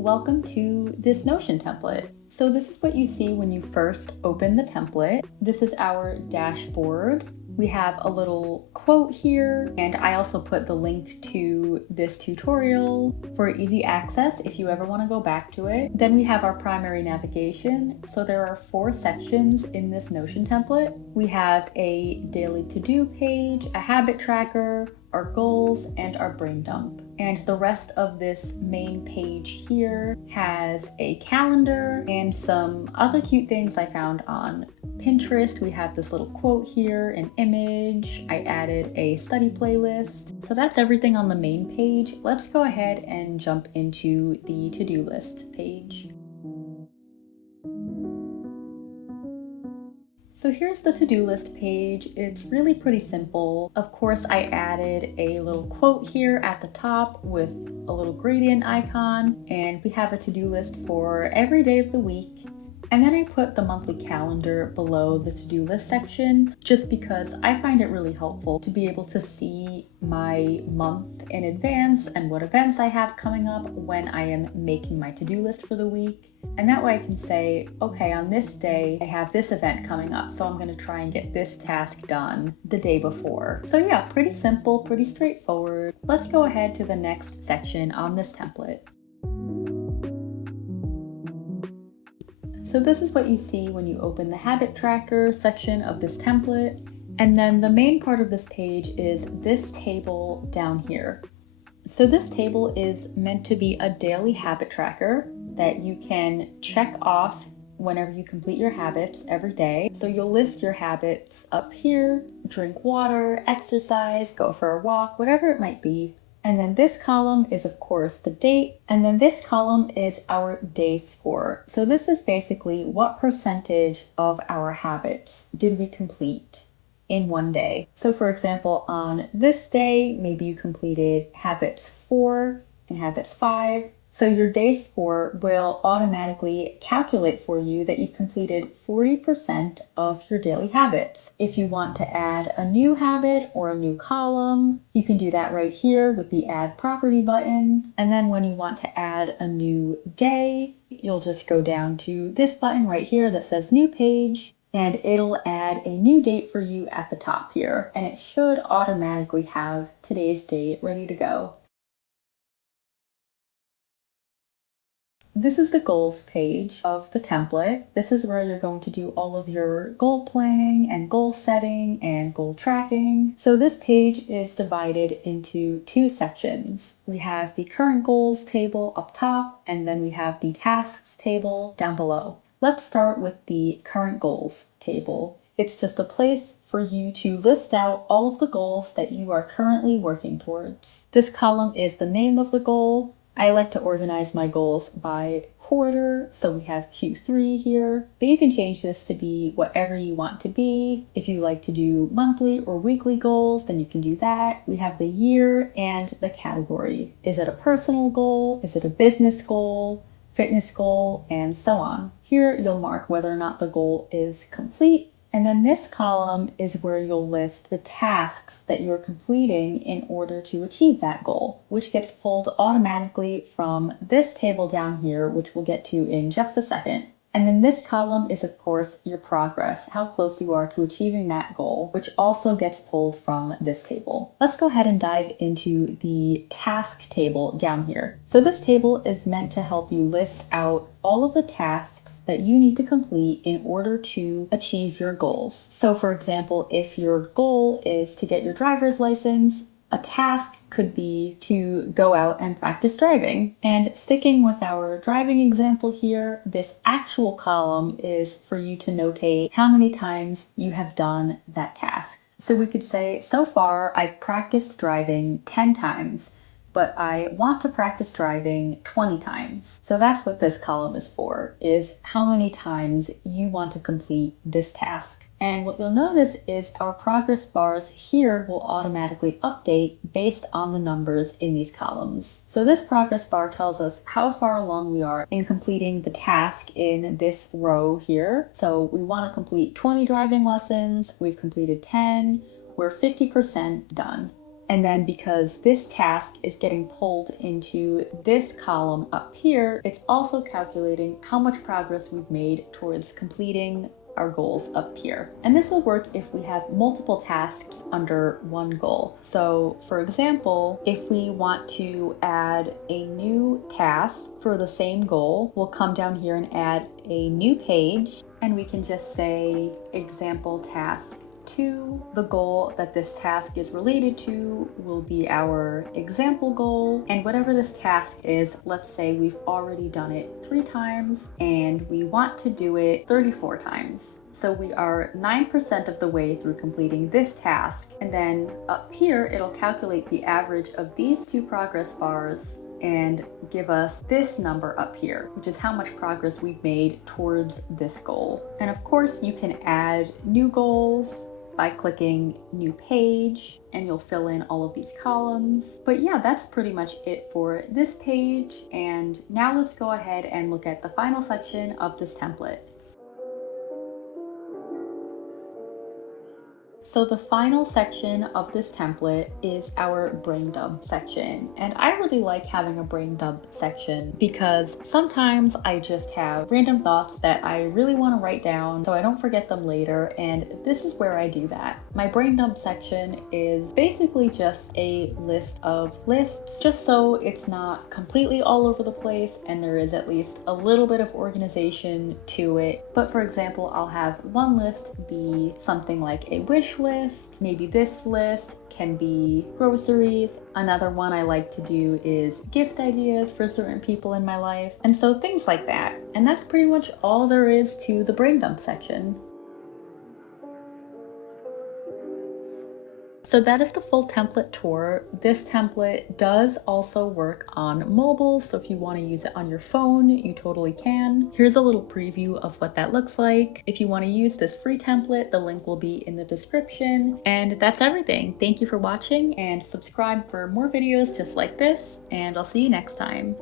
welcome to this Notion template. So this is what you see when you first open the template. This is our dashboard. We have a little quote here, and I also put the link to this tutorial for easy access if you ever want to go back to it. Then we have our primary navigation. So there are 4 sections in this Notion template. We have a daily to-do page, a habit tracker, our goals, and our brain dump. And the rest of this main page here has a calendar and some other cute things I found on Pinterest. We have this little quote here, an image. I added a study playlist. So that's everything on the main page. Let's go ahead and jump into the to-do list page. So here's the to-do list page. It's really pretty simple. Of course, I added a little quote here at the top with a little gradient icon, and we have a to-do list for every day of the week. And then I put the monthly calendar below the to-do list section, just because I find it really helpful to be able to see my month in advance and what events I have coming up when I am making my to-do list for the week. And that way I can say, okay, on this day, I have this event coming up, so I'm gonna try and get this task done the day before. So yeah, pretty simple, pretty straightforward. Let's go ahead to the next section on this template. So this is what you see when you open the habit tracker section of this template. And then the main part of this page is this table down here. So this table is meant to be a daily habit tracker that you can check off whenever you complete your habits every day. So you'll list your habits up here: drink water, exercise, go for a walk, whatever it might be. And then this column is, of course, the date. And then this column is our day score. So this is basically what percentage of our habits did we complete in one day. So for example, on this day, maybe you completed habits 4 and habits 5. So your day score will automatically calculate for you that you've completed 40% of your daily habits. If you want to add a new habit or a new column, you can do that right here with the Add Property button. And then when you want to add a new day, you'll just go down to this button right here that says New Page, and it'll add a new date for you at the top here. And it should automatically have today's date ready to go. This is the goals page of the template. This is where you're going to do all of your goal planning and goal setting and goal tracking. So this page is divided into 2 sections. We have the current goals table up top, and then we have the tasks table down below. Let's start with the current goals table. It's just a place for you to list out all of the goals that you are currently working towards. This column is the name of the goal. I like to organize my goals by quarter, so we have Q3 here, but you can change this to be whatever you want to be. If you like to do monthly or weekly goals, then you can do that. We have the year and the category. Is it a personal goal? Is it a business goal? Fitness goal? And so on. Here you'll mark whether or not the goal is complete. And then this column is where you'll list the tasks that you're completing in order to achieve that goal, which gets pulled automatically from this table down here, which we'll get to in just a second. And then this column is, of course, your progress, how close you are to achieving that goal, which also gets pulled from this table. Let's go ahead and dive into the task table down here. So this table is meant to help you list out all of the tasks that you need to complete in order to achieve your goals. So for example, if your goal is to get your driver's license, a task could be to go out and practice driving. And sticking with our driving example here, this actual column is for you to notate how many times you have done that task. So we could say, so far I've practiced driving 10 times, but I want to practice driving 20 times. So that's what this column is for, is how many times you want to complete this task. And what you'll notice is our progress bars here will automatically update based on the numbers in these columns. So this progress bar tells us how far along we are in completing the task in this row here. So we want to complete 20 driving lessons, we've completed 10, we're 50% done. And then because this task is getting pulled into this column up here, it's also calculating how much progress we've made towards completing our goals up here. And this will work if we have multiple tasks under one goal. So for example, if we want to add a new task for the same goal, we'll come down here and add a new page, and we can just say example task 2. The goal that this task is related to will be our example goal, and whatever this task is, let's say we've already done it 3 times and we want to do it 34 times. So we are 9% of the way through completing this task, and then up here it'll calculate the average of these 2 progress bars and give us this number up here, which is how much progress we've made towards this goal. And of course you can add new goals by clicking new page, and you'll fill in all of these columns. But yeah, that's pretty much it for this page. And now let's go ahead and look at the final section of this template. So the final section of this template is our brain dump section. And I really like having a brain dump section because sometimes I just have random thoughts that I really want to write down so I don't forget them later, and this is where I do that. My brain dump section is basically just a list of lists, just so it's not completely all over the place and there is at least a little bit of organization to it. But for example, I'll have one list be something like a wish list. Maybe this list can be groceries. Another one I like to do is gift ideas for certain people in my life. And so things like that. And that's pretty much all there is to the brain dump section. So that is the full template tour. This template does also work on mobile, so if you want to use it on your phone, you totally can. Here's a little preview of what that looks like. If you want to use this free template, the link will be in the description. And that's everything. Thank you for watching, and subscribe for more videos just like this, and I'll see you next time.